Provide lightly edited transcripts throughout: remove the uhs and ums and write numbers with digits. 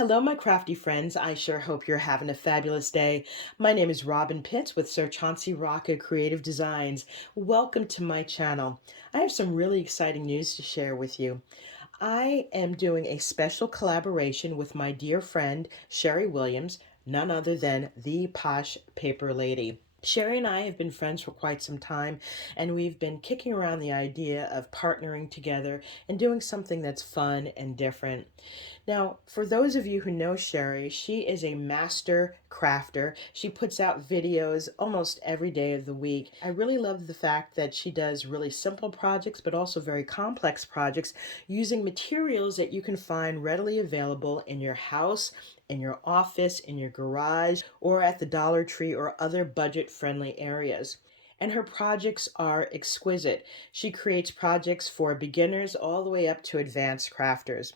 Hello, my crafty friends. I sure hope you're having a fabulous day. My name is Robyn Pitts with Sir Chauncey Rocco Creative Designs. Welcome to my channel. I have some really exciting news to share with you. I am doing a special collaboration with my dear friend, Sherry Williams, none other than the Posh Paper Lady. Sherry and I have been friends for quite some time, and we've been kicking around the idea of partnering together and doing something that's fun and different. Now, for those of you who know Sherry, she is a master crafter. She puts out videos almost every day of the week. I really love the fact that she does really simple projects, but also very complex projects using materials that you can find readily available in your house, in your office, in your garage, or at the Dollar Tree or other budget-friendly areas. And her projects are exquisite. She creates projects for beginners all the way up to advanced crafters.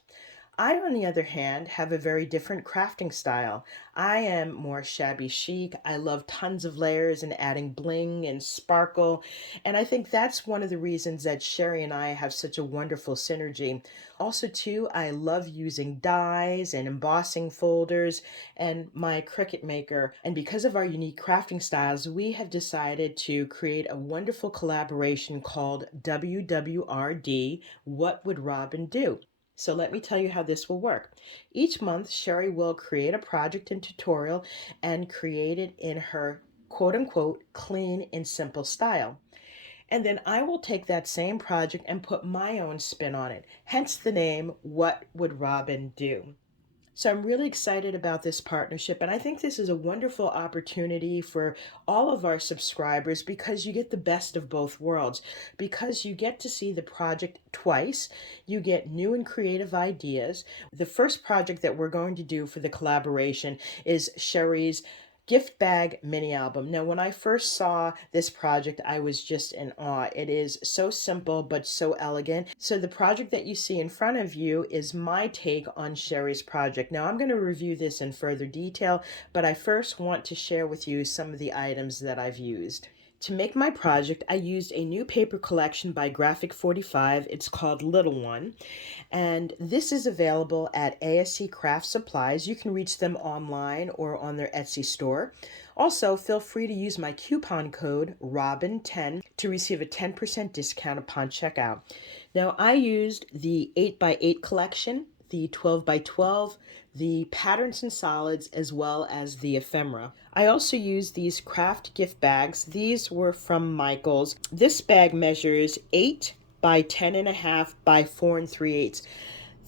I, on the other hand, have a very different crafting style. I am more shabby chic. I love tons of layers and adding bling and sparkle. And I think that's one of the reasons that Sherry and I have such a wonderful synergy. Also, too, I love using dies and embossing folders and my Cricut maker. And because of our unique crafting styles, we have decided to create a wonderful collaboration called WWRD, What Would Robyn Do? So let me tell you how this will work. Each month, Sherry will create a project and tutorial and create it in her quote unquote clean and simple style. And then I will take that same project and put my own spin on it. Hence the name, What Would Robyn Do? So I'm really excited about this partnership, and I think this is a wonderful opportunity for all of our subscribers because you get the best of both worlds. Because you get to see the project twice, you get new and creative ideas. The first project that we're going to do for the collaboration is Sherry's gift bag mini album. Now, when I first saw this project, I was just in awe. It is so simple but so elegant. So the project that you see in front of you is my take on Sherry's project. Now, I'm going to review this in further detail, but I first want to share with you some of the items that I've used. To make my project, I used a new paper collection by Graphic 45. It's called Little One, and this is available at ASC Craft Supplies. You can reach them online or on their Etsy store. Also, feel free to use my coupon code ROBYN10 to receive a 10% discount upon checkout. Now, I used the 8x8 collection, the 12x12, the patterns and solids, as well as the ephemera. I also used these craft gift bags. These were from Michaels. This bag measures 8 by 10.5 by 4 3/8.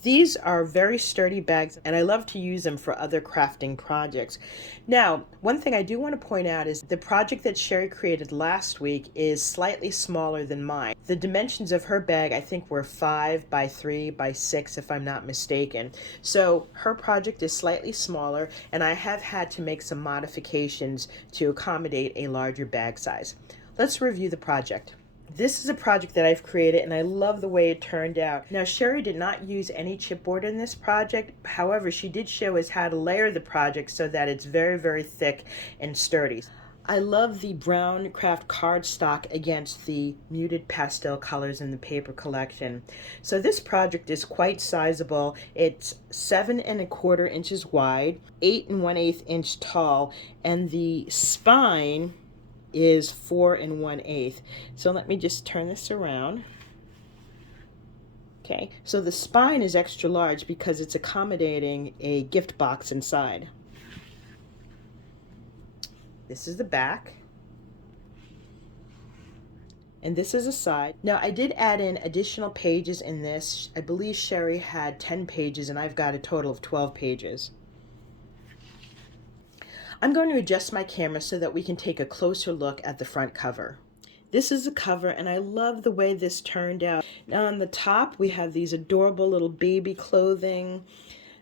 These are very sturdy bags, and I love to use them for other crafting projects. Now, one thing I do want to point out is the project that Sherry created last week is slightly smaller than mine. The dimensions of her bag, I think, were 5 by 3 by 6, if I'm not mistaken. So her project is slightly smaller, and I have had to make some modifications to accommodate a larger bag size. Let's review the project. This is a project that I've created, and I love the way it turned out. Now, Sherry did not use any chipboard in this project. However, she did show us how to layer the project so that it's very, very thick and sturdy. I love the brown craft cardstock against the muted pastel colors in the paper collection. So this project is quite sizable. It's 7¼ inches wide, 8 1/8 inch tall, and the spine is 4 1/8. So let me just turn this around. Okay, so the spine is extra large because it's accommodating a gift box inside. This is the back. And this is a side. Now, I did add in additional pages in this. I believe Sherry had 10 pages and I've got a total of 12 pages. I'm going to adjust my camera so that we can take a closer look at the front cover. This is the cover, and I love the way this turned out. Now on the top, we have these adorable little baby clothing.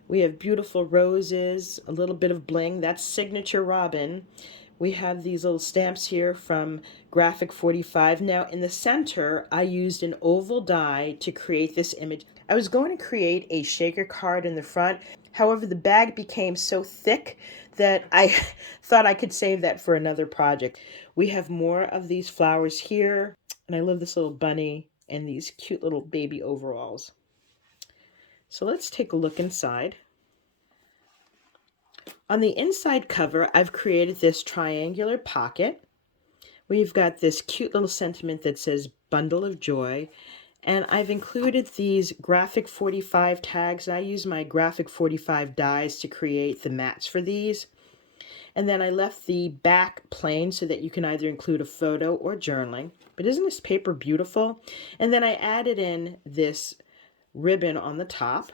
We have beautiful roses, a little bit of bling. That's signature Robyn. We have these little stamps here from Graphic 45. Now in the center, I used an oval die to create this image. I was going to create a shaker card in the front. However, the bag became so thick that I thought I could save that for another project. We have more of these flowers here, and I love this little bunny and these cute little baby overalls. So let's take a look inside. On the inside cover, I've created this triangular pocket. We've got this cute little sentiment that says Bundle of Joy. And I've included these graphic 45 tags. I use my graphic 45 dies to create the mats for these. And then I left the back plain so that you can either include a photo or journaling. But isn't this paper beautiful? And then I added in this ribbon on the top.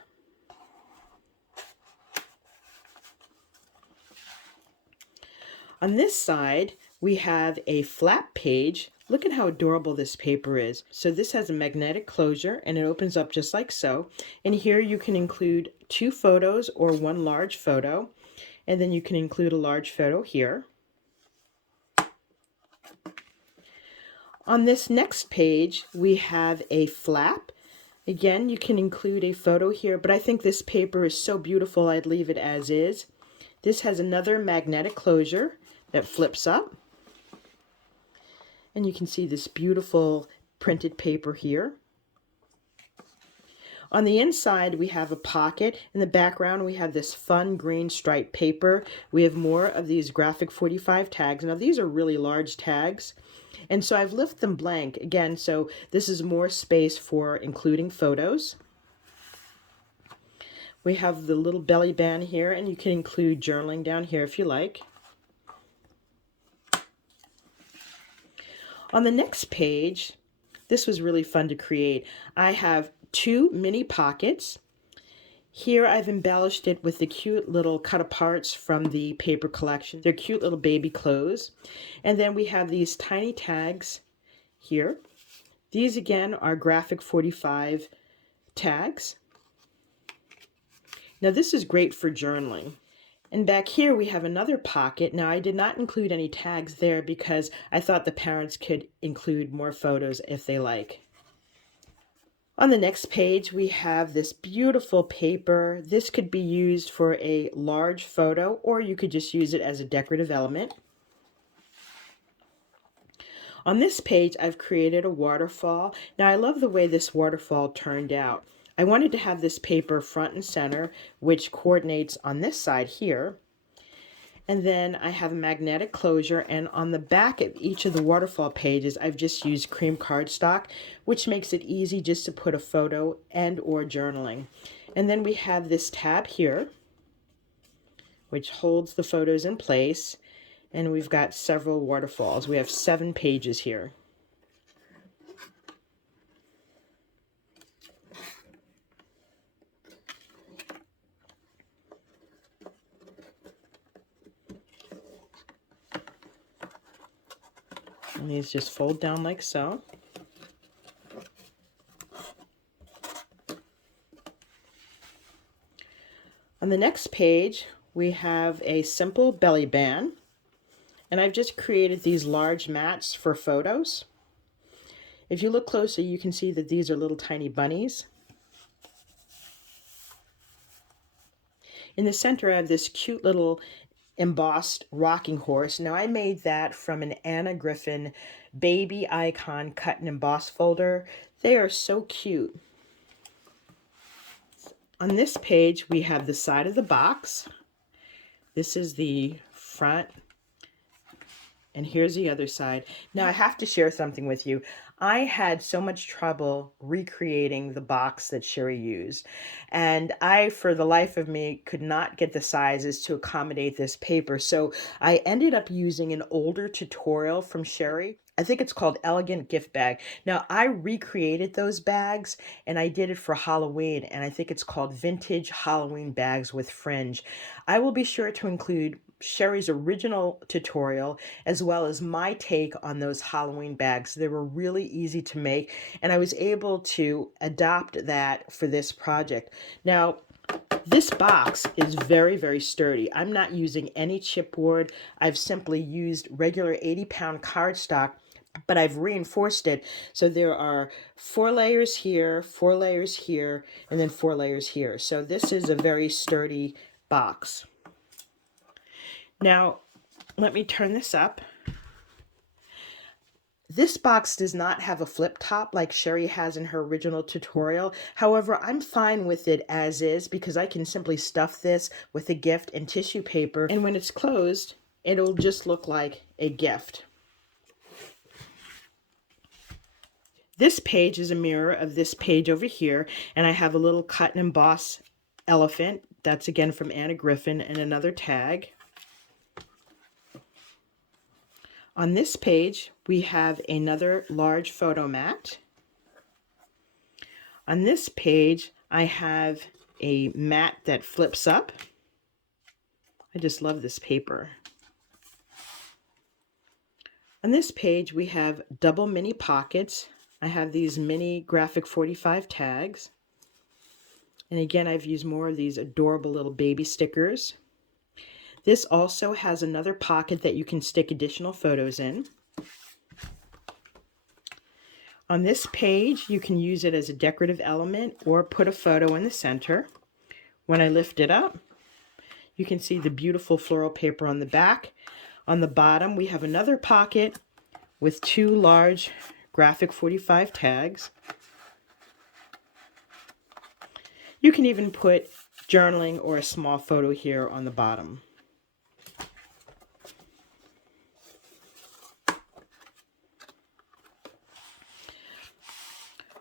On this side, we have a flap page. Look at how adorable this paper is. So this has a magnetic closure and it opens up just like so. And here you can include 2 photos or 1 large photo. And then you can include a large photo here. On this next page, we have a flap. Again, you can include a photo here, but I think this paper is so beautiful, I'd leave it as is. This has another magnetic closure that flips up. And you can see this beautiful printed paper here. On the inside, we have a pocket. In the background, we have this fun green striped paper. We have more of these graphic 45 tags. Now, these are really large tags. And so I've left them blank again. So this is more space for including photos. We have the little belly band here, and you can include journaling down here if you like. On the next page, this was really fun to create. I have 2 mini pockets. Here I've embellished it with the cute little cut aparts from the paper collection. They're cute little baby clothes. And then we have these tiny tags here. These again are graphic 45 tags. Now this is great for journaling. And back here we have another pocket. Now I did not include any tags there because I thought the parents could include more photos if they like. On the next page we have this beautiful paper. This could be used for a large photo or you could just use it as a decorative element. On this page I've created a waterfall. Now I love the way this waterfall turned out. I wanted to have this paper front and center, which coordinates on this side here. And then I have a magnetic closure, and on the back of each of the waterfall pages, I've just used cream cardstock, which makes it easy just to put a photo and or journaling. And then we have this tab here, which holds the photos in place. And we've got several waterfalls. We have 7 pages here. And these just fold down like so. On the next page, we have a simple belly band. And I've just created these large mats for photos. If you look closely, you can see that these are little tiny bunnies. In the center, I have this cute little embossed rocking horse. Now I made that from an Anna Griffin baby icon cut and embossed folder. They are so cute. On this page we have the side of the box. This is the front and here's the other side. Now I have to share something with you. I had so much trouble recreating the box that Sherry used. And I, for the life of me, could not get the sizes to accommodate this paper. So I ended up using an older tutorial from Sherry. I think it's called Elegant Gift Bag. Now I recreated those bags and I did it for Halloween, and I think it's called Vintage Halloween Bags with Fringe. I will be sure to include Sherry's original tutorial as well as my take on those Halloween bags. They were really easy to make and I was able to adopt that for this project. Now this box is very, very sturdy. I'm not using any chipboard. I've simply used regular 80-pound cardstock, but I've reinforced it. So there are 4 layers here, 4 layers here, and then 4 layers here. So this is a very sturdy box. Now, let me turn this up. This box does not have a flip top like Sherry has in her original tutorial. However, I'm fine with it as is because I can simply stuff this with a gift and tissue paper, and when it's closed, it'll just look like a gift. This page is a mirror of this page over here, and I have a little cut and emboss elephant. That's again from Anna Griffin, and another tag. On this page, we have another large photo mat. On this page, I have a mat that flips up. I just love this paper. On this page, we have double mini pockets. I have these mini graphic 45 tags. And again, I've used more of these adorable little baby stickers. This also has another pocket that you can stick additional photos in. On this page, you can use it as a decorative element or put a photo in the center. When I lift it up, you can see the beautiful floral paper on the back. On the bottom, we have another pocket with two large graphic 45 tags. You can even put journaling or a small photo here on the bottom.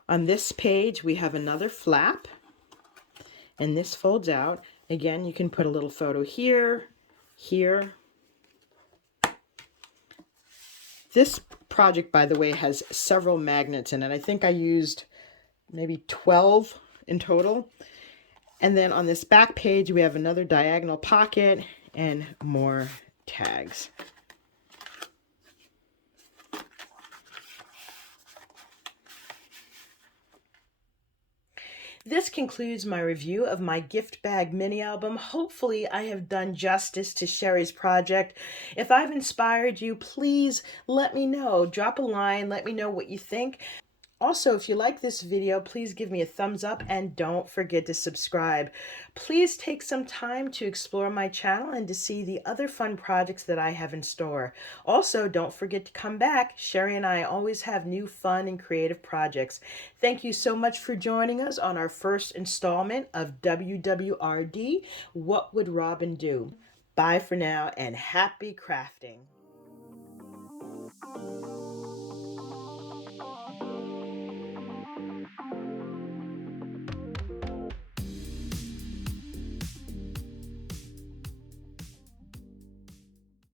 On this page, we have another flap, and this folds out. Again, you can put a little photo here, here. This project, by the way, has several magnets in it. I think I used maybe 12 in total. And then on this back page, we have another diagonal pocket and more tags. This concludes my review of my gift bag mini album. Hopefully I have done justice to Sherry's project. If I've inspired you, please let me know. Drop a line, let me know what you think. Also, if you like this video, please give me a thumbs up and don't forget to subscribe. Please take some time to explore my channel and to see the other fun projects that I have in store. Also, don't forget to come back. Sherry and I always have new fun and creative projects. Thank you so much for joining us on our first installment of WWRD, What Would Robyn Do? Bye for now and happy crafting.